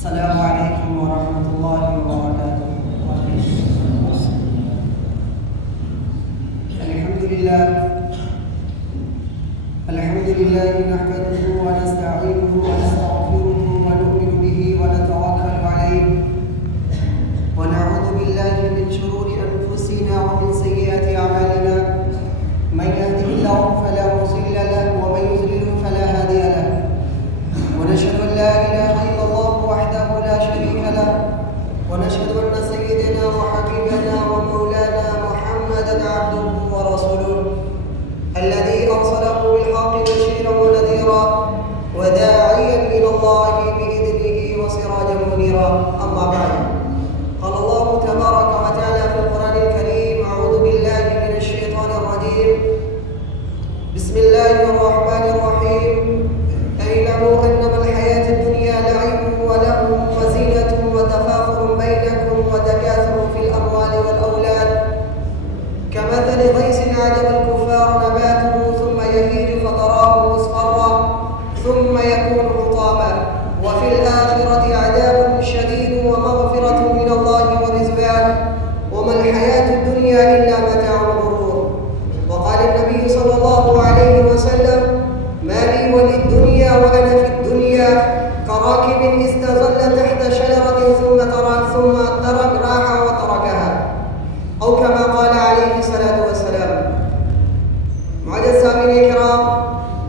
السلام علیکم ورحمۃ اللہ وبرکاتہ۔ الحمد للہ نحمده ونستعینه ونستغفره ونؤمن به ونتوکل علیہ ونعوذ باللہ من شرور انفسنا ومن سیئات اعمالنا من يهده الله فلا مضل له ومن يضلل فلا هادي له ونشهد ان لا اله الا الله وحده لا شريك له ونشهد ان سيدنا وحبيبنا ومولانا محمدا عبده ورسوله الذي ارسله بالحق بشيرا ونذيرا وداعيا الى الله باذنه وسراجا منيرا. اما بعد، قال الله تبارك وتعالى في القران الكريم: اعوذ بالله من الشيطان الرجيم، بسم الله الرحمن الرحيم. اعلموا انما الحياة الدنيا لعب ولهو وزينة وتفاخر بينكم وتكاثر في الأموال والأولاد كمثل غيث أعجب الكفار نباته ثم يهيج فتراه مصفرا ثم يكون حطاما وفي الآخرة عذاب شديد ومغفرة من الله ورضوان وما الحياة الدنيا إلا متاع الغرور. وقال النبي صلى الله عليه وسلم: ما لي وللدنيا وأنا في الدنيا كراكب استظل تحت شجرة ثم ترك راح وتركها، أو كما قال عليه الصلاة والسلام. معزز سامعین کرام،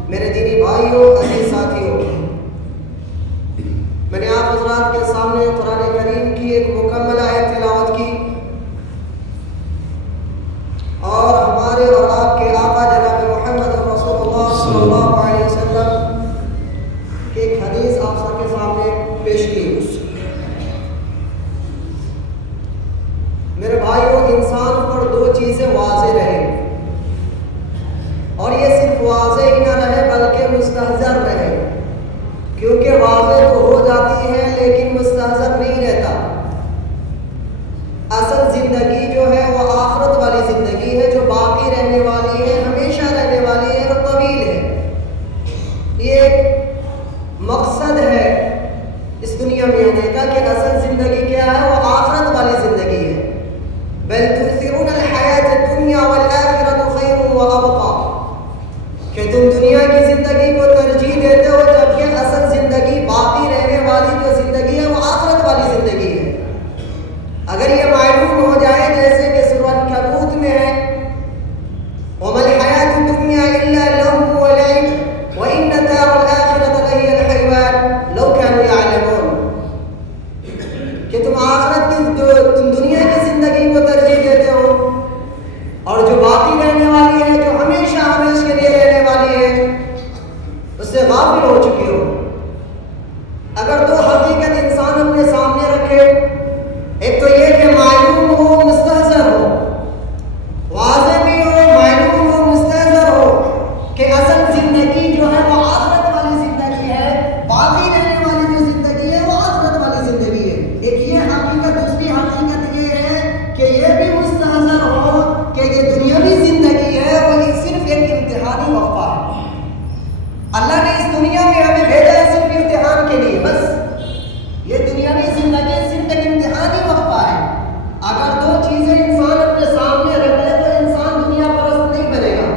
میرے دینی بھائیوں، عزیز ساتھیوں، میں نے آپ حضرات کے سامنے قرآن کریم کی ایک مکمل آیت تلاوت کی اور ہمارے اور آپ کے آقا جناب محمد رسول اللہ صلی اللہ علیہ وسلم کی ایک حدیث آپ سب کے سامنے پیش کی. میرے بھائیوں، انسان پر دو چیزیں واضح رہیں، اور یہ صرف واضح ہی نہ رہے بلکہ مستحضر رہے، کیونکہ واضح تو ہو جاتی ہے لیکن مستحضر نہیں رہتا. اصل زندگی جو ہے وہ آخرت والی زندگی ہے، جو باقی رہنے والی ہے، ہمیشہ رہنے والی ہے اور طویل ہے. یہ مقصد ہے اس دنیا میں آنے کا کہ اصل زندگی کیا ہے؟ وہ آخرت والی زندگی ہے. بل تؤثرون الحیاة الدنیا والآخرة خیر وابقى، کہ تم دنیا کی زندگی کو ترجیح دیتے ہو جبکہ اصل زندگی، باقی رہنے والی جو زندگی ہے وہ آخرت والی زندگی ہے. اگر یہ معلوم ہو جائے جیسے کہ سورۃ عنکبوت میں ہے: وَمَا الْحَيَاةُ الدُّنْيَا إِلَّا لَهْوٌ وَلَعِبٌ وَإِنَّ الدَّارَ الْآخِرَةَ لَهِيَ الْحَيَوَانُ لَوْ كَانُوا يَعْلَمُونَ، کہ تم آخرت کی تم دنیا کی زندگی کو ترجیح دیتے ہو اور جو باقی رہنے والی ہے، جو ہمیشہ ہمیشہ کے لیے رہنے والی ہے، اس سے غافل ہو چکے ہو. اگر دو حقیقت انسان اپنے سامنے رکھے، ایک تو یہ کہ معلوم ہو مستحضر ہو، واضح بھی ہو، معلوم ہو مستحضر ہو کہ اصل زندگی جو ہے وہ آخرت والی زندگی ہے، باقی رہنے والی جو زندگی ہے وہ آخرت والی زندگی ہے. ایک یہ حقیقت. دوسری حقیقت یہ ہے کہ یہ بھی مستحضر ہو کہ یہ دنیاوی زندگی ہے وہ صرف ایک امتحانی وقفہ ہے. اللہ نے اس دنیا میں ہمیں بھیجا ہے صرف امتحان کے لیے، بس. یہ دنیاوی زندگی صرف ایک امتحانی وقفہ ہے. اگر دو چیزیں انسان اپنے سامنے رکھ لے تو انسان دنیا پرست نہیں بنے گا.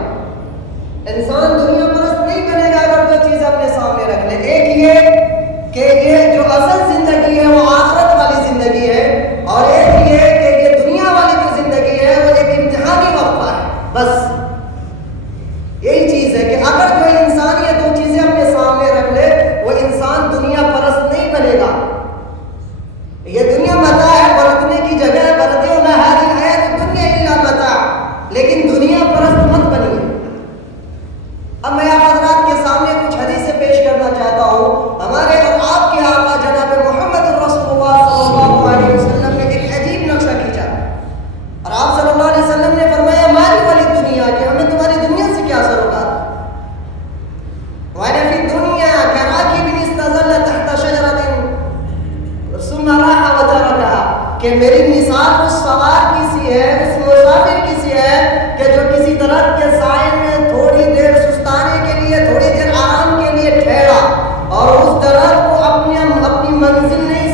انسان دنیا پرست نہیں بنے گا اگر دو چیزیں اپنے سامنے رکھ لے. ایک یہ کہ یہ جو اصل زندگی ہے وہ آخرت والی زندگی ہے، اور ایک یہ کہ یہ دنیا والی جو زندگی ہے وہ ایک امتحانی وقفہ ہے. بس یہی چیز ہے کہ اگر جو انسان یہ دو چیزیں اپنے سامنے رکھ لے وہ انسان دنیا پرست نہیں بنے گا. یہ دنیا متاع ہے، برتنے کی جگہ ہے، برتے ہو میں ہاری حیات الدنیا الا متاع، لیکن دنیا پرست مت بنیے. اب میں آپ حضرات کے سامنے کچھ حدیثیں پیش کرنا چاہتا ہوں. ہمارے اور آپ کے آقا جناب محمد رسول اللہ صلی اللہ علیہ وسلم نے ایک عجیب نقشہ کھینچا، اور آپ صلی اللہ علیہ وسلم نے فرمایا: مالی والی دنیا، کہ ہمیں تمہاری دنیا سے کیا ضرورت؟ وَأَنَا فِي الدُّنْيَا كَرَاكِبٍ اسْتَظَلَّ تَحْتَ شَجَرَةٍ ثُمَّ رَاحَ وَتَرَكَهَا، کہ میری مثال اس سوار کی سی ہے، اس مسافر کی سی ہے کہ جو کسی درخت کے سائے میں تھوڑی دیر سستانے کے لیے، تھوڑی دیر آرام کے لیے ٹھہرا، اور اس درخت کو اپنی منزل نہیں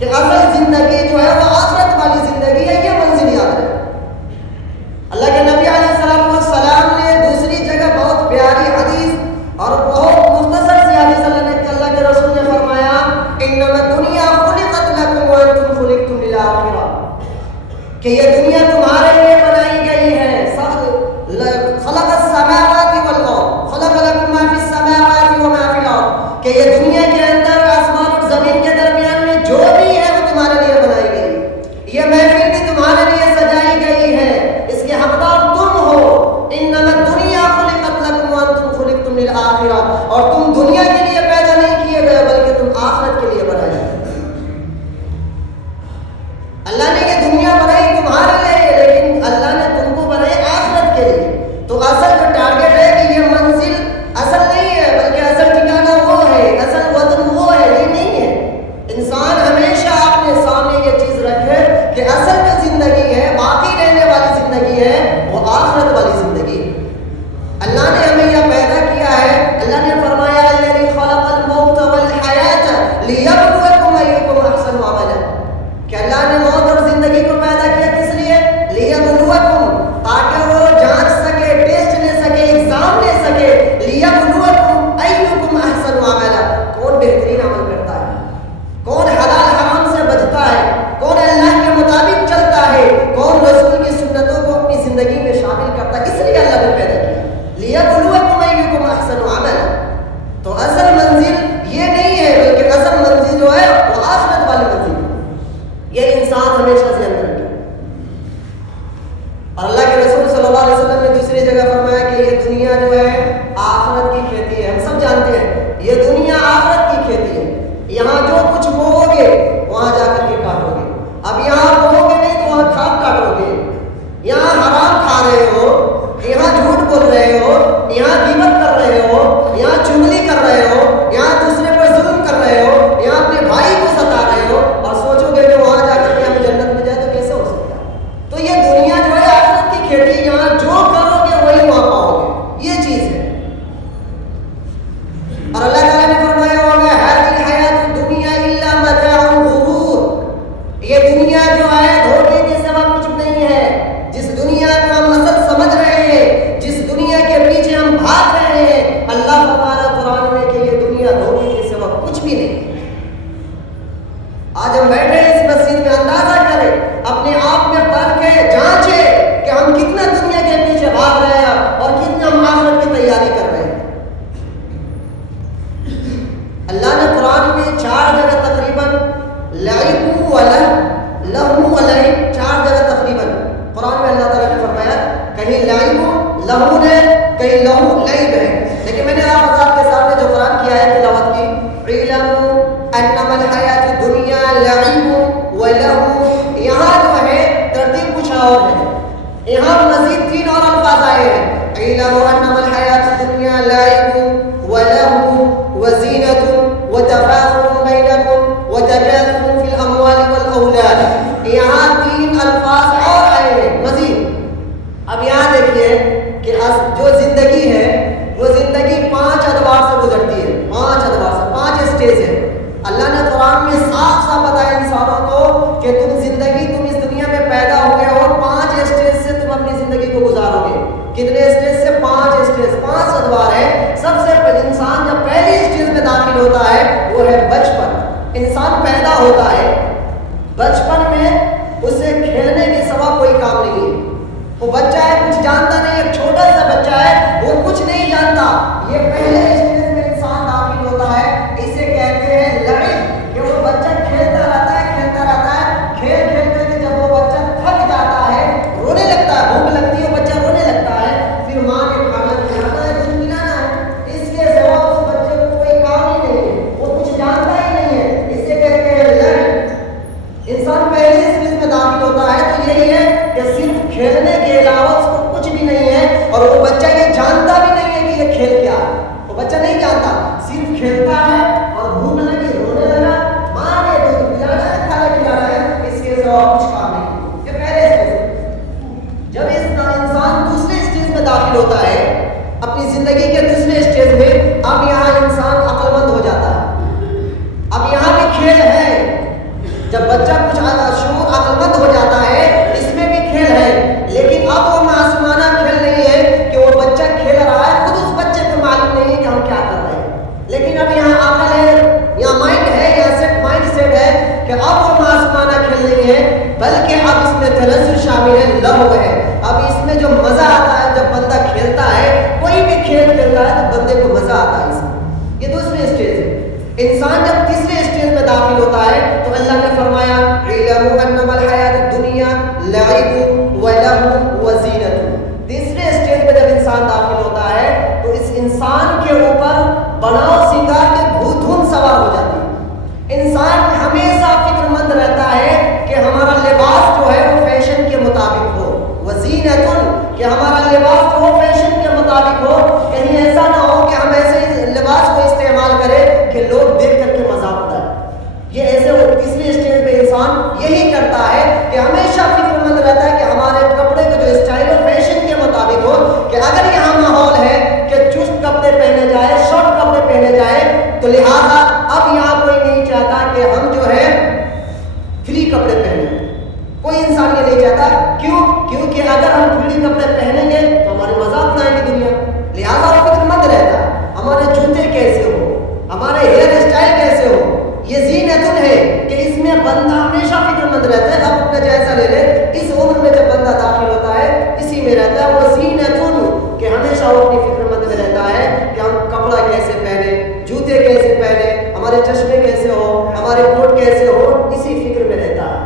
کہ اصل زندگی جو ہے وہ آخرت والی زندگی ہے، یہ منزل یاد رہے۔ اللہ کے نبی علیہ السلام نے دوسری جگہ بہت پیاری حدیث اور بہت مختصر سی حدیث اللہ کے رسول نے فرمایا، انما الدنیا خلقت لکم وانتم خلقتم للآخرہ، کہ یہ دنیا تمہارے لیے بنائی گئی ہے۔ خلق السماوات والارض، خلق لکم ما فی السماوات وما فی الارض، کہ یہ دنیا کے اندر آسمان اور زمین کے درمیان میں جو بھی ہے وہ تمہارے لیے بنائی گئی، یہ محفل بھی تمہارے لیے سجائی گئی ہے، اس کے حقدار تم ہو۔ انما الدنیا خلقت لکم وانتم خلقتم للآخرہ، اور تم دنیا کے لیے پیدا نہیں کیے گئے بلکہ تم آخرت کے لیے بنائے گئے۔ اللہ نے یہ دنیا بنائی تمہارے لیے، لیکن اللہ نے تم کو بنائی آخرت کے لیے۔ تو اصل جو ٹارگیٹ ہے کہ یہ منزل اصل نہیں ہے، بلکہ اصل ٹھکانہ وہ ہے، اصل وطن وہ ہے، یہ نہیں ہے۔ انسان ہمیشہ اپنے سامنے یہ چیز رکھے کہ اصل جو زندگی ہے، باقی رہنے والی زندگی ہے، وہ آخرت والی زندگی ہے۔ اللہ نے ہمیں یہ پیدا کیا ہے، اللہ نے فرمایا الذی خلق الموت والحیاۃ لیبلوکم ایکم احسن عملا، کہ اللہ نے موت اور زندگی کو پیدا کیا کس لیے؟ لیبلوکم، تاکہ وہ جانچ سکے، ٹیسٹ لے سکے، ایگزام لے سکے۔ لیبلوکم ایکم احسن عملا، کون بہترین عمل کرتا ہے، کون حلال حرام سے بچتا ہے، کون اللہ کے مطابق چلتا ہے، کون رسول کی سنتوں کو اپنی زندگی میں شامل کرتا ہے۔ اس لیے اللہ نے پیدا کیا لیبلوکم ایکم احسن عملا۔ تو اصل منزل یہ نہیں ہے، بلکہ اصل منزل جو ہے وہ آخرت والی منزل ہے۔ یہ انسان ہمیشہ ذہن میں رکھے۔ اور اللہ کے رسول صلی اللہ علیہ وسلم نے دوسری جگہ فرمایا کہ یہ دنیا جو ہے آخرت کی کھیتی ہے۔ ہم سب جانتے ہیں یہ دنیا آخرت کی کھیتی ہے۔ یہاں جو کچھ بو گے وہاں جا کر کے کاٹو گے۔ اب یہاں بو گے نہیں تو وہاں کھاد کاٹو گے۔ یہاں حرام کھا رہے ہو، یہاں جھوٹ بول رہے ہو، یہاں غیبت کر رہے ہو، یہاں چغلی کر رہے ہو، یہاں دوسرے پر ظلم کر رہے ہو، یہاں اپنے بھائی کو ستا رہے ہو، اور سوچو گے کہ وہاں جا کر کے ہم جنت میں جائے تو کیسے ہو سکتا ہے؟ تو یہ دنیا جو ہے آخرت کی کھیتی، یہاں جو کرو گے وہی وہاں پاؤ گے، یہ چیز ہے۔ اور اللہ تعالیٰ نے فرمایا وَمَا هَٰذِهِ الْحَيَاةُ الدُّنْيَا إِلَّا مَتَاعُ الْغُرُورِ، یہ دنیا جو ہے دھوکے کے سوا کچھ نہیں ہے۔ جس دنیا کو ہم اصل سمجھ رہے ہیں، جس دنیا کے پیچھے ہم بھاگ رہے ہیں، اللہ فرمایا قرآن میں کہ یہ دنیا دھوکے کے سوا کچھ بھی نہیں۔ آج ہم بیٹھے ہیں اس مسجد میں، اندازہ کریں، اپنے آپ میں پرکھیں، جانچیں کہ ہم کتنا دنیا کے پیچھے بھاگ رہے ہیں اور کتنا ہم آخرت کی تیاری کر رہے ہیں۔ اللہ نے قرآن میں 4 جگہ تقریباً لعب و لہو و لعب، 4 جگہ تقریباً قرآن میں اللہ تعالیٰ نے فرمایا، کہیں لعب لہو ہے، کہیں لہو لعب ہے۔ لیکن میں نے آپ حضرات کے سامنے جو قرآن کی آیت تلاوت کی، اعلموا انما الحیاۃ الدنیا لعب و لہو، یہاں جو ہے ترتیب کچھ اور ہے، یہاں مزید 3 اور الفاظ آئے ہیں۔ اعلموا انما الحیاۃ الدنیا لعب و لہو وزینۃ وتفاخر بینکم وتکاثر فی الاموال والاولاد، یہاں 3 الفاظ اور آئے ہیں مزید۔ اب یہاں دیکھیے کہ جو زندگی ہے وہ زندگی 5 ادوار سے گزرتی ہے، 5 ادوار سے، 5 اسٹیج ہے۔ اللہ نے قرآن میں صاف صاف بتایا انسانوں کو کہ تم زندگی، تم اس دنیا میں پیدا ہوئے ہو، 5 اسٹیج سے تم اپنی زندگی کو گزارو گے۔ کتنے اسٹیج سے؟ 5 اسٹیج، 5 ادوار ہے۔ سب سے پہلے انسان جب پہلی اسٹیج میں داخل ہوتا ہے وہ ہے بچپن۔ انسان پیدا ہوتا ہے، بچپن میں اسے کھیلنے کے سوا کوئی کام نہیں ہے۔ وہ بچہ ہے، کچھ جانتا نہیں، ایک چھوٹا سا بچہ ہے، وہ کچھ نہیں جانتا۔ یہ پہلے اسٹیج میں انسان داخل ہوتا ہے، اسے کہتے ہیں لعب، کہ وہ بچہ کھیلتا رہتا ہے، کھیلتا رہتا ہے، کھیل کھیل کر کے جب وہ بچہ تھک جاتا ہے، رونے لگتا ہے، بھوک لگتی ہے، بچہ رونے لگتا ہے، پھر ماں نے کھانا کھلانا ہے، دودھ پلانا ہے، اس کے سوا اس بچے کو کوئی کام ہی نہیں ہے، وہ کچھ جانتا ہی نہیں ہے، اسے کہتے ہیں لعب۔ انسان پہلے اسٹیج میں داخل ہوتا ہے تو یہی ہے کہ صرف کھیلنے کے علاوہ اس کو کچھ بھی نہیں ہے، اور وہ بچہ یہ جانتا بھی نہیں ہے کہ یہ کھیل کیا ہے۔ وہ بچہ نہیں جانتا، صرف کھیلتا ہے اور بھوک لگی، رونے لگا، ماں نے دودھ پلانا ہے، کھانا کھلانا ہے، اس کے سوا کچھ کام نہیں۔ یہ پہلے اسٹیج ہے۔ جب انسان دوسرے اسٹیج میں داخل ہوتا ہے، اپنی زندگی کے دوسرے اسٹیج میں، اب یہاں انسان عقل مند ہو جاتا ہے۔ اب یہاں بھی کھیل ہے، جب بچہ کچھ شعور عقل مند ہو جاتا ہے، اس میں بھی کھیل ہے، لیکن اب وہ معصومانہ کھیل نہیں ہے کہ وہ بچہ کھیل رہا ہے، خود اس بچے کو معلوم نہیں ہے کہ ہم کیا کر رہے ہیں، لیکن اب یہاں عقل ہے، یہاں مائنڈ ہے، یہاں مائنڈ سیٹ ہے کہ اب وہ معصومانہ کھیل نہیں ہے، بلکہ اب اس میں تلذذ شامل ہے، لہو ہے۔ اب اس میں جو مزہ آتا ہے جب بندہ کھیلتا ہے، کوئی بھی کھیل کھیلتا ہے تو بندے کو مزہ آتا ہے اس میں۔ یہ دوسری اسٹیج ہے۔ انسان جب تیسرے اسٹیج میں داخل ہوتا ہے تو اللہ نے فرمایا اعلموا انما الحیات الدنیا لعب ولہو وزینۃ۔ تیسرے اسٹیج میں جب انسان داخل ہوتا ہے تو اس انسان کے اوپر بناؤ سنگار کے بھوت دھن سوار ہو جاتی ہے۔ انسان ہمیشہ فکر مند رہتا ہے کہ ہمارا لباس جو ہے وہ فیشن کے مطابق ہو، وزینۃ، کہ ہمارا لباس جو فیشن کے مطابق ہو، کہیں ایسا نہ ہو کہ ہم ایسے لباس کو استعمال کریں کہ لوگ دیکھ کر کے مذاق اڑائیں۔ یہ ایسے وہ تیسری اسٹیج پہ انسان یہی کرتا ہے کہ ہمیشہ فکر مند رہتا ہے کہ ہمارے کپڑے کا جو اسٹائل ہو فیشن کے مطابق ہو، کہ اگر یہاں ماحول ہے کہ چست کپڑے پہنے جائے، شارٹ کپڑے پہنے جائے، تو لہٰذا اب یہاں کوئی نہیں چاہتا کہ ہم جو ہے فری کپڑے پہنے۔ کوئی انسان یہ نہیں چاہتا، کیونکہ اگر ہم فری کپڑے پہنیں گے تو ہمارے مذاق اڑائے گی دنیا، لہٰذا وہ فکر مند رہتا ہے ہمارے جوتے کیسے ہو، ہمارے ہیئر اسٹائل کیسے ہو۔ یہ زینت ہے کہ اس میں بندہ ہمیشہ فکر مند رہتا ہے۔ اب اپنا جائزہ لے لے، اس عمر میں جب بندہ داخل ہوتا ہے اسی میں رہتا ہے وہ زینت، کہ ہمیشہ وہ اپنی فکر مند میں رہتا ہے کہ ہم کپڑا کیسے پہنے، جوتے کیسے پہنے، ہمارے چشمے کیسے ہو، ہمارے کوٹ کیسے ہو، اسی فکر میں رہتا ہے۔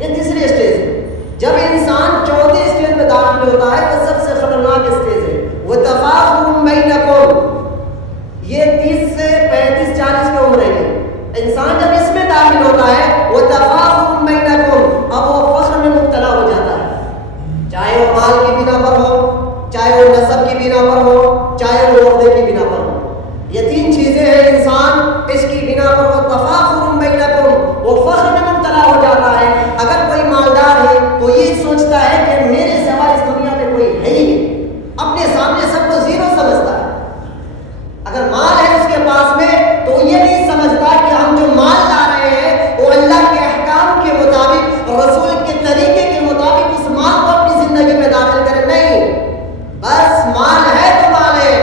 یہ تیسری اسٹیج ہے۔ جب انسان چوتھے اسٹیج میں داخل ہوتا ہے تو سب سے خطرناک اسٹیج ہے وہ تفاخر بینکم۔ یہ 30 سے 35 40 کی عمر ہے۔ انسان جب اس میں داخل ہوتا ہے وہ تفاخر بینکم، اب وہ فخر میں مبتلا ہو جاتا ہے، چاہے وہ مال کی بنا پر ہو، چاہے وہ نسب کی بنا پر ہو، چاہے وہ عہدے کی بنا پر ہو۔ یہ تین چیزیں ہیں، انسان اس کی بنا پر وہ تفاخر بینکم، وہ فخر میں مبتلا ہو جاتا ہے۔ اگر کوئی مالدار ہے تو یہ سوچتا ہے کہ میرے سوا اس دنیا میں کوئی ہے ہی نہیں، اپنے سامنے سب کو زیرو سمجھتا ہے۔ اگر مال ہے اس کے پاس میں تو یہ نہیں سمجھتا کہ ہم جو مال لا رہے ہیں وہ اللہ کے احکام کے مطابق، رسول کے طریقے کے مطابق اس مال کو اپنی زندگی میں داخل کرے، نہیں، بس مال ہے تو مال ہے،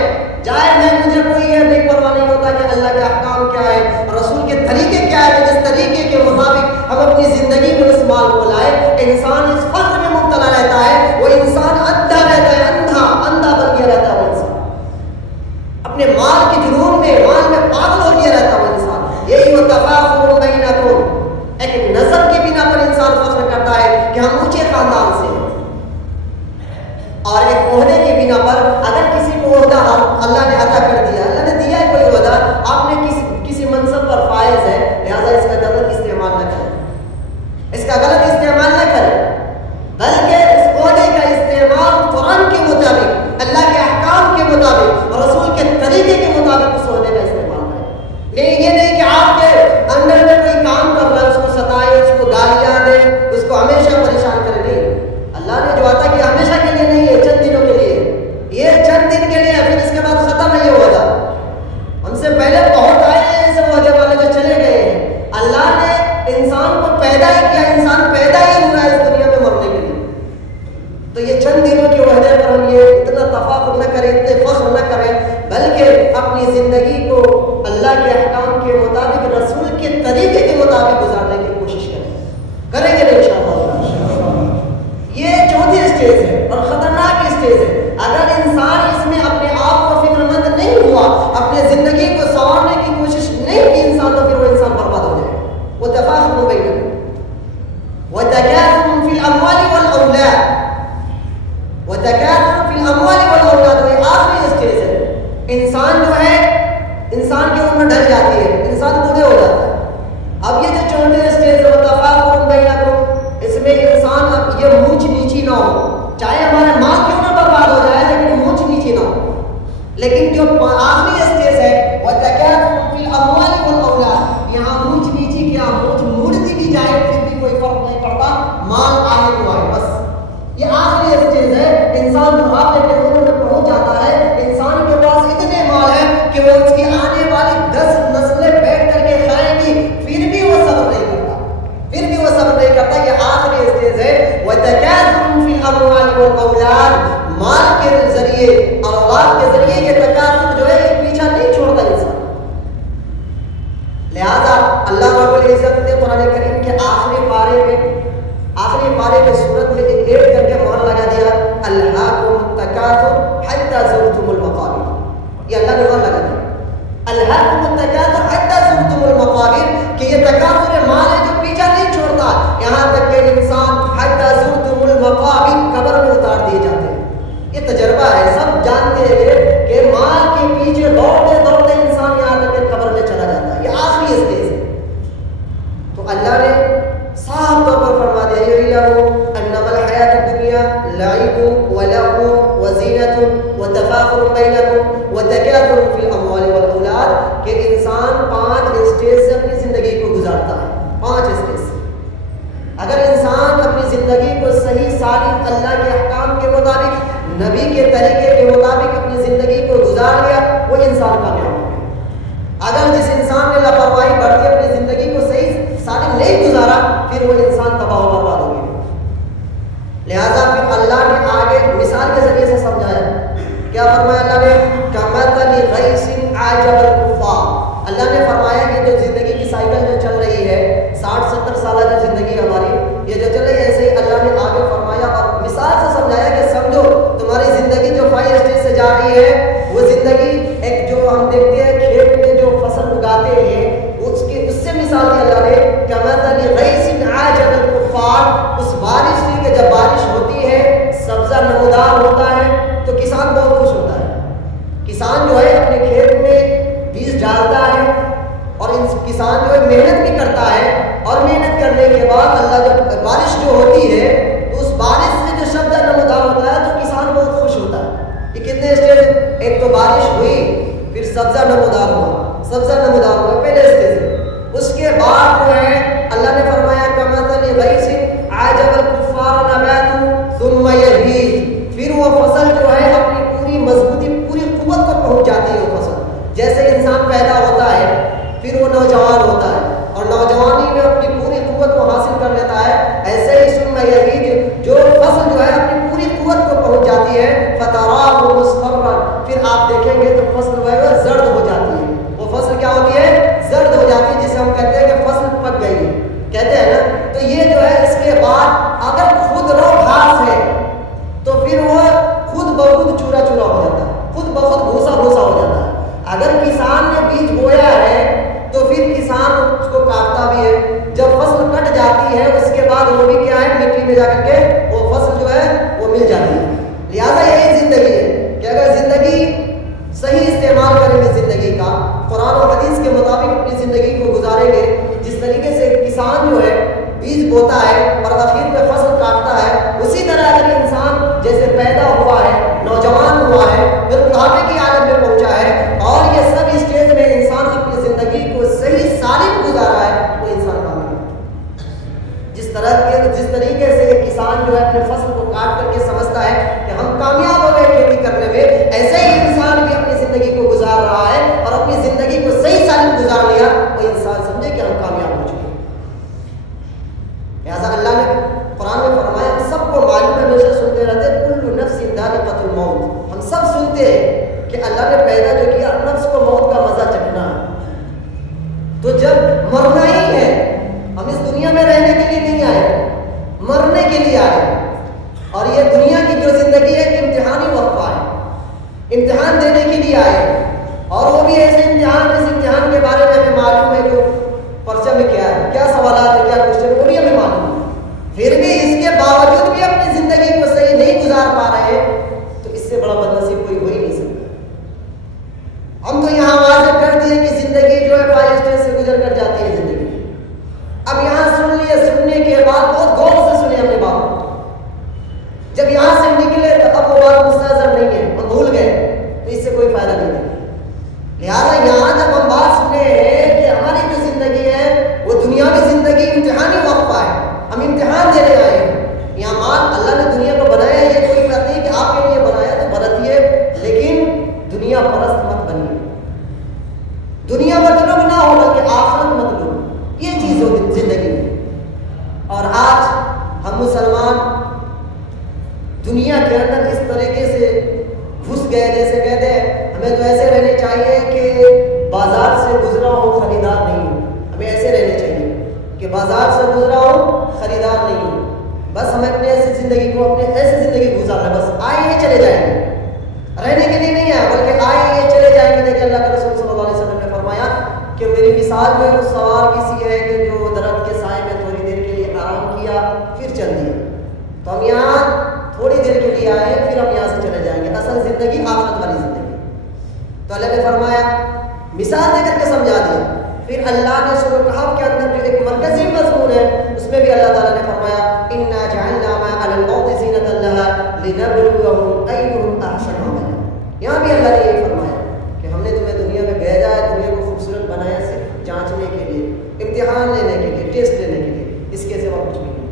چاہے مجھے کوئی یہ نہیں پرواہ نہیں ہوتا کہ اللہ کے احکام کیا ہے، رسول کے طریقے کیا ہے، جس طریقے کے مطابق ہم اپنی زندگی میں اس مال کو لائے۔ انسان اس فخر میں مبتلا رہتا ہے، وہ انسان اندھا رہتا ہے، اندھا بن گیا رہتا ہے وہ انسان، اپنے مال کے جنون میں، مال میں پاگل ہو گیا رہتا ہے وہ انسان۔ یہی وہ تفاخر بینکم، ایک نسب کی بنا پر انسان فخر کرتا ہے کہ ہم اونچے خاندان سے ہیں، اور ایک عہدے کی بنا پر اگر کسی کو عہدہ اللہ نے عطا کر دیا، اللہ نے دیا ہے کوئی عہدہ، آپ نے کسی منصب پر فائز ہے، لہٰذا اس کا غلط استعمال نہ کریں، اس کا غلط استعمال نہ کریں، بلکہ اس عہدے کا استعمال قرآن کے مطابق، اللہ کے احکام کے مطابق، رسول کے طریقے کے مطابق اس عہدے کا استعمال کریں۔ لیکن یہ نہیں کہ آپ کے اندر میں کوئی کام کر رہا ہے اس کو ستائے، اس کو گالیاں دے، اس کو ہمیشہ پریشان کرے، نہیں، اللہ نے جو عطا کیا ہمیشہ کے لیے نہیں ہے، چند دنوں کے لیے، یہ چند دن کے لیے، پھر اس کے بعد ختم ہے یہ عہدہ۔ ہم سے پہلے بہت آئے ہیں ایسے عہدے والے جو چلے گئے ہیں۔ اللہ نے انسان کو پیدا ہی کیا، انسان پیدا ہی ہوا ہے اس دنیا میں مرنے کے لیے، تو یہ چند دنوں کے عہدے پر ہم یہ اتنا تفاخر نہ کریں، اتنے فخر نہ کریں، بلکہ اپنی زندگی کو اللہ کے احکام کے مطابق، رسول کے طریقے کے مطابق گزارنے کی کوشش کریں گے انشاءاللہ۔ یہ چوتھی اسٹیج ہے اور خطرناک اسٹیج ہے۔ اگر انسان اس میں اپنے آپ کو فکر مند نہیں ہوا، اپنے زندگی کو سنوارنے کی کوشش نہیں کی انسان، تو پھر وہ انسان برباد ہو جائے۔ وہ تفاخر بینکم وتکاثر فی الاموال والاولاد، وتکاثر فی الاموال والاولاد، یہ آخری اسٹیج ہے۔ انسان جو ہے، انسان کی عمر ڈھل جاتی ہے، انسان بوڑھے ہو جاتا ہے۔ اب یہ جو چوتھے اسٹیج ہے وہ تفاخر بینکم، اس میں انسان اب یہ اونچ نیچی نہ ہو، چاہے ہمارا مال کیوں نہ برباد ہو جائے لیکن اونچ نیچی نہ ہو۔ لیکن جو آخری اسٹیج ہے وتکاثر فی الاموال والاولاد، یہاں اونچ نیچی کیا، اونچ مڑتی بھی جائے پھر بھی کوئی فرق نہیں پڑتا، مال آئے تو آئے، بس یہ آخری اسٹیج ہے۔ انسان بڑھاپے کے عمر میں پہنچ جاتا ہے، انسان کے پاس اتنے مال ہیں کہ وہ اس کی آنے والی 10 نسلیں کہ آخری پارے میں سورت میں ایک کر کے مہر لگا دیا الہاکم التکاثر حتی زرتم المقابر. یہ اللہ نے مہر لگا دیا الہاکم التکاثر حتی زرتم المقابر کہ یہ تکاثر مال ہے جو پیچھا نہیں چھوڑتا یہاں تک کہ انسان حتی زرتم المقابر قبر میں اتار دیے جاتے ہیں. یہ تجربہ ہے, سب جانتے ہیں کہ مال کے پیچھے دوڑتے دوڑتے انسان یہاں تک کہ قبر میں چلا جاتا ہے. یہ آخری اسٹیج ہے. تو اللہ نے صاف طور پر فرما دیا يَعْلَمُ أَنَّمَا الْحَيَاةُ الدُّنْيَا لَعِبٌ وَلَهْوٌ وَزِينَةٌ وَتَفَاخُرٌ بَيْنَكُمْ وَتَكَاثُرٌ فِي الْأَمْوَالِ وَالْأَوْلَادِ کہ انسان 5 اسٹیج سے اپنی زندگی کو گزارتا ہے. 5 اسٹیج سے اگر انسان اپنی زندگی کو صحیح سالم اللہ کے احکام کے مطابق نبی کے طریقے کے مطابق اپنی زندگی کو گزار لیا وہ انسان کامیاب ہو گیا. اگر جس انسان نے لاپرواہی برتی اپنی زندگی کو صحیح سالم نہیں گزارا پھر وہ انسان تباہ و برباد ہو گیا. لہذا پھر اللہ نے آگے مثال کے ذریعے سے سمجھایا. کیا فرمایا اللہ نے کمثل غیث اعجب الکفار. اللہ نے فرمایا کہ جو زندگی کی سائیکل جو چل رہی ہے 60-70 سالہ جو زندگی ہماری یہ جو چل رہی ہے ایسے ہی اللہ نے آگے فرمایا اور مثال سے سمجھایا کہ سمجھو تمہاری زندگی جو 5 اسٹیج سے جا رہی ہے وہ زندگی ایک جو ہم دیکھتے ہیں کھیت میں جو فصل اگاتے ہیں اس سے مثال دی اللہ نے کمثل غیث اعجب الکفار. اس بارش کی کہ جب بارش ہوتی ہے سبزہ نمودار ہوتا ہے تو کسان بہت خوش ہوتا ہے. کسان جو ہے اپنے کھیت میں بیج ڈالتا ہے اور کسان جو ہے محنت بھی کرتا ہے اور محنت کرنے کے بعد اللہ جب بارش جو ہوتی ہے تو اس بارش سے جو سبزہ نمودار ہوتا ہے تو کسان بہت خوش ہوتا ہے. یہ کتنے اسٹیج؟ ایک تو بارش ہوئی پھر سبزہ نمودار ہوا پہلے اسٹیج. اس کے بعد جو ہے اللہ نے فرمایا کمثل غیث اعجب الکفار نباتہ ثم یہیج. پھر وہ فصل جو ہے اپنی پوری مضبوطی پوری قوت کو پہنچ جاتی ہے. وہ فصل جیسے انسان پیدا ہوتا ہے پھر وہ نوجوان ہوتا ہے اور نوجوانی میں اپنی پوری قوت کو حاصل کر لیتا ہے. ایسے ہی ثم یہیج جو فصل جو ہے اپنی پوری قوت کو پہنچ جاتی ہے فتراہ مصفرا پھر آپ دیکھیں گے تو فصل جو ہے زرد ہو جاتی ہے. وہ فصل کیا ہوتی ہے؟ زرد ہو جاتی ہے جسے ہم کہتے ہیں کہ فصل پک گئی ہے کہتے ہیں نا. تو یہ جو ہے اس کے بعد اگر خود رو گھاس ہے تو پھر وہ خود بخود چورا چورا ہو جاتا ہے, خود بخود بھوسا بھوسا ہو جاتا ہے. اگر کسان نے بیج بویا ہے تو پھر کسان اس کو کاٹتا بھی ہے. جب فصل کٹ جاتی ہے اس کے بعد وہ بھی کیا ہے مٹی میں جا کر کے وہ فصل جو ہے وہ مل جاتی ہے. لہٰذا یہی زندگی ہے کہ اگر زندگی صحیح استعمال کریں گے زندگی کا قرآن و حدیث کے مطابق اپنی زندگی کو گزاریں گے جس طریقے سے کسان جو ہے بیج بوتا ہے اور آخر میں فصل کاٹتا ہے اسی طرح اگر انسان جیسے پیدا ہوا ہے نوجوان ہوا ہے پھر بڑھاپے کی عالم میں پہنچا ہے اور یہ سب اسٹیج میں انسان اپنی زندگی کو صحیح سالم گزارا ہے وہ انسان کامیاب ہے. جس طریقے سے ایک کسان جو ہے اپنے فصل کو کاٹ کر کے سمجھتا ہے کہ ہم کامیاب ہو گئے کھیتی کرنے میں ایسے ہی انسان بھی اپنی زندگی کو گزار رہا ہے اور اپنی زندگی کو صحیح سالم گزار لیا وہ انسان سمجھے کہ ہم کامیاب ہو چکے. لہٰذا اللہ نے قرآن میں فرمایا سب کو معلوم ہے ہمیشہ سنتے رہتے کل نفس ذائقۃ الموت. ہم سب سنتے ہیں کہ اللہ نے پیدا جو کیا نفس کو موت کا مزہ چکھنا ہے. تو جب مرنا ہی ہے ہم اس دنیا میں رہنے کے لیے نہیں آئے مرنے کے لیے آئے اور یہ دنیا کی جو زندگی ہے امتحانی وقفہ ہے امتحان دینے کے لیے آئے اور وہ بھی ایسے امتحان جس امتحان کے بارے میں ہمیں معلوم ہے جو پرچہ میں کیا ہے کیا سوالات ہے کیا کوشچن وہ بھی ہمیں معلوم ہے. پھر بھی اس کے باوجود بھی اپنی زندگی کو صحیح نہیں گزار پا رہے تو اس سے بڑا بدنصیب کوئی ہو ہی نہیں سکتا. سے گزرا ہوں، خریدار نہیں ہوں، بس ہمیں اپنے ایسی زندگی کو اپنے ایسی زندگی گزارنا ہے، بس آئے یہ چلے جائیں گے، رہنے کے لیے نہیں ہے بلکہ آئے یہ چلے جائیں گے۔ دیکھیں اللہ کے رسول صلی اللہ علیہ وسلم نے فرمایا کہ میری مثال جو ہے وہ سوار کسی ہے کہ جو درخت کے سائے میں تھوڑی دیر کے لیے آرام کیا پھر چل دیا۔ تو ہم یہاں تھوڑی دیر کے لیے آئے پھر ہم یہاں سے چلے جائیں گے، اصل زندگی آخرت والی زندگی۔ تو اللہ نے فرمایا مثال دے کر کے سمجھا دیا۔ پھر اللہ نے سورۃ الکہف کے اندر جو ایک مرکزی مضمون ہے اس میں بھی اللہ تعالیٰ نے فرمایا انا جعلنا ما علی الارض زینۃ لها لنبلوهم ایہم احسن عملا۔ یہاں بھی اللہ نے یہ فرمایا کہ ہم نے تمہیں دنیا میں بھیجا ہے، دنیا کو خوبصورت بنایا صرف جانچنے کے لیے، امتحان لینے کے لیے، ٹیسٹ لینے کے لیے، اس کے سوا کچھ بھی نہیں۔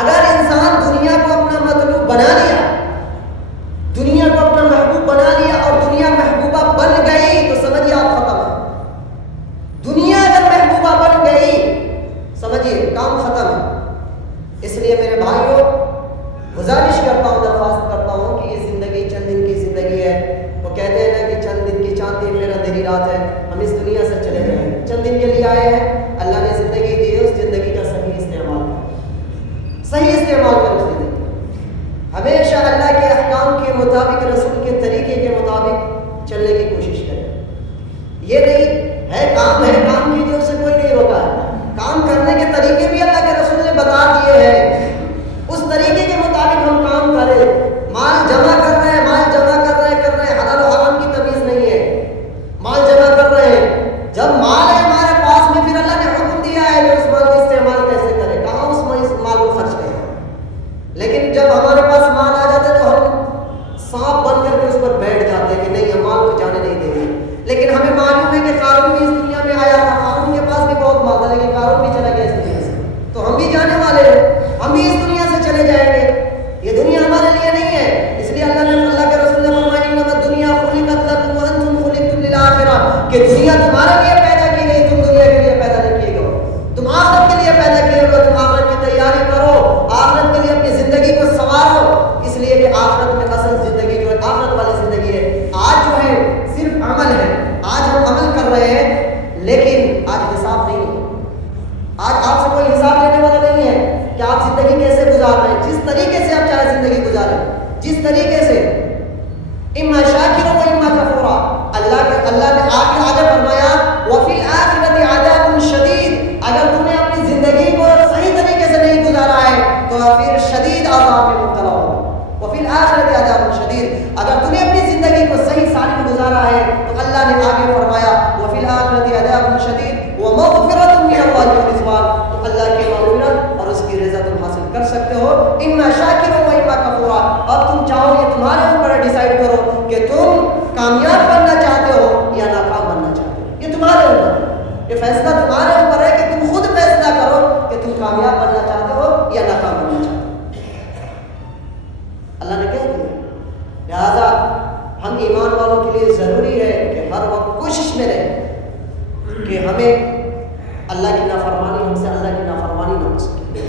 اگر انسان دنیا کو اپنا مطلوب بنا لیا، دنیا کو اپنا محبوب بنا لیا اور دنیا محبوبہ بن گئی تو سمجھیے آپ ختم ہے۔ دنیا اگر محبوبہ بن گئی سمجھیے کام ختم ہے۔ اس لیے میرے بھائیوں گزارش کرتا ہوں، درخواست کرتا ہوں کہ یہ زندگی چند دن کی زندگی ہے۔ وہ کہتے ہیں نا کہ چند دن کی چاندی پھر اندھیری رات ہے، ہم اس دنیا سے چلے گئے ہیں، چند دن کے لیے آئے ہیں، اللہ نے زندگی دی ہے، اس زندگی کا صحیح استعمال کریں، صحیح استعمال کریں اس زندگی۔ ہمیشہ اللہ کے احکام کے مطابق، رسول کے طریقے کے مطابق چلنے کی کوشش کریں۔ یہ نہیں ہے کام کیجیے، اس سے کوئی نہیں روکا ہے، کام کرنے کے طریقے بھی اللہ کے رسول نے بتا دیے ہیں، اس طریقے کے مطابق ہم کام کریں۔ مال جمع کر رہے ہیں، حلال و حرام کی تمیز نہیں ہے، مال جمع کر رہے ہیں، جب مال ہے ہمارے پاس میں پھر اللہ نے حکم دیا ہے کہ اس مال کا استعمال کیسے کریں، کہاں اس مال کو خرچ کریں۔ لیکن جب ہمارے پاس مال آ جاتا ہے تو ہم سانپ بن کر کے اس پر بیٹھ جاتے ہیں کہ نہیں ہم مال کو جانے نہیں دیں گے۔ لیکن ہمیں معلوم ہے کہ قارون بھی اس دنیا میں آیا تھا، قارون کے پاس بھی بہت مال تھا لیکن قارون بھی چلا گیا اس دنیا سے، تو ہم بھی جانے والے ہیں، ہم بھی اس دنیا سے چلے جائیں گے، یہ دنیا ہمارے لیے نہیں ہے۔ اس لیے اللہ کے رسول نے فرمایا انما الدنیا خلقت لکم وانتم خلقتم للآخرہ، کہ دنیا تمہارے لیے پیدا کی گئی، تم دنیا کے لیے پیدا نہیں کیے گئے، تم آخرت کے لیے پیدا کیے گئے، تم آخرت کی تیاری کرو، آخرت کے لیے اپنی زندگی کو سنوارو، اس لیے کہ آخرت میں اصل زندگی جو ہے آخرت والی زندگی ہے۔ آج جو ہے صرف عمل ہے، آج ہم عمل کر رہے ہیں لیکن آج حساب نہیں ہے، آج آپ سے کوئی حساب لینے والا نہیں ہے کہ آپ زندگی کیسے گزار رہے ہیں۔ جس طریقے سے آپ چاہے زندگی گزاریں، جس طریقے سے، اما شاکر و اما کفورا، اللہ نے آگے فرمایا وفی الآخرۃ عذاب شدید، اگر تم نے اپنی زندگی کو صحیح طریقے سے نہیں گزارا ہے تو پھر شدید عذاب میں مبتلا ہوگا۔ وفی الآخرۃ عذاب شدید، اگر تم نے اپنی زندگی کو صحیح سالم گزارا ہے تو اللہ نے آگے فرمایا وفی الآخرۃ عذاب شدید ومغفرۃ من اللہ ورضوان، تو اللہ کی مغفرت اور اس کی رضا تم حاصل کر سکتے ہو۔ اما شاکر و اما کفورا، اب تم چاہو یہ تمہارے اوپر ڈیسائیڈ کرو کہ تم کامیاب بننا چاہتے ہو یا ناکام بننا چاہتے ہو، یہ تمہارے اوپر ہے، یہ فیصلہ تمہارے اوپر ہے کہ تم خود فیصلہ کرو کہ تم کامیاب بننا چاہتے ہو یا ناکام بننا چاہتے ہو۔ اللہ نے کہہ دیا، لہذا ہم ایمان والوں کے لیے ضروری ہے کہ ہر وقت کوشش میں رہیں کہ ہمیں اللہ کی نافرمانی، ہم سے اللہ کی نافرمانی نہ ہو سکے،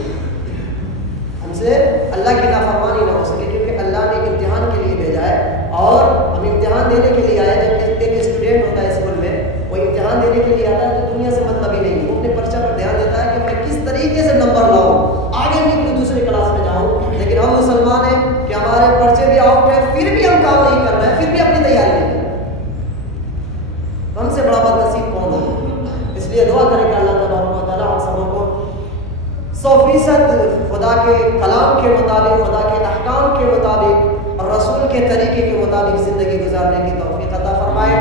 ہم سے اللہ کی نافرمانی نہ ہو سکے، کیونکہ اللہ نے امتحان کے لیے بھیجا ہے اور ہم امتحان دینے کے لیے آئے۔ جب ایک اسٹوڈنٹ ہوتا ہے اسکول میں، وہ امتحان دینے کے لیے آتا ہے تو دنیا سے مطلب ہی نہیں، وہ اپنے پرچہ پر دھیان دیتا ہے کہ میں کس طریقے سے نمبر لاؤں، آگے نکلوں، دوسرے کلاس میں جاؤں۔ لیکن ہم مسلمان ہیں کہ ہمارے پرچے بھی آؤٹ ہیں، پھر بھی ہم کام نہیں کر رہے ہیں، پھر بھی اپنی تیاری نہیں کر رہے، ہم سے بڑا بد نصیب کون ہے؟ اس لیے دعا کریں کہ اللہ تعالیٰ ہم سبوں کو 100% خدا کے کلام کے مطابق، خدا کے احکام کے مطابق اور رسول کے طریقے کے مطابق زندگی گزارنے کی توفیق عطا فرمائے۔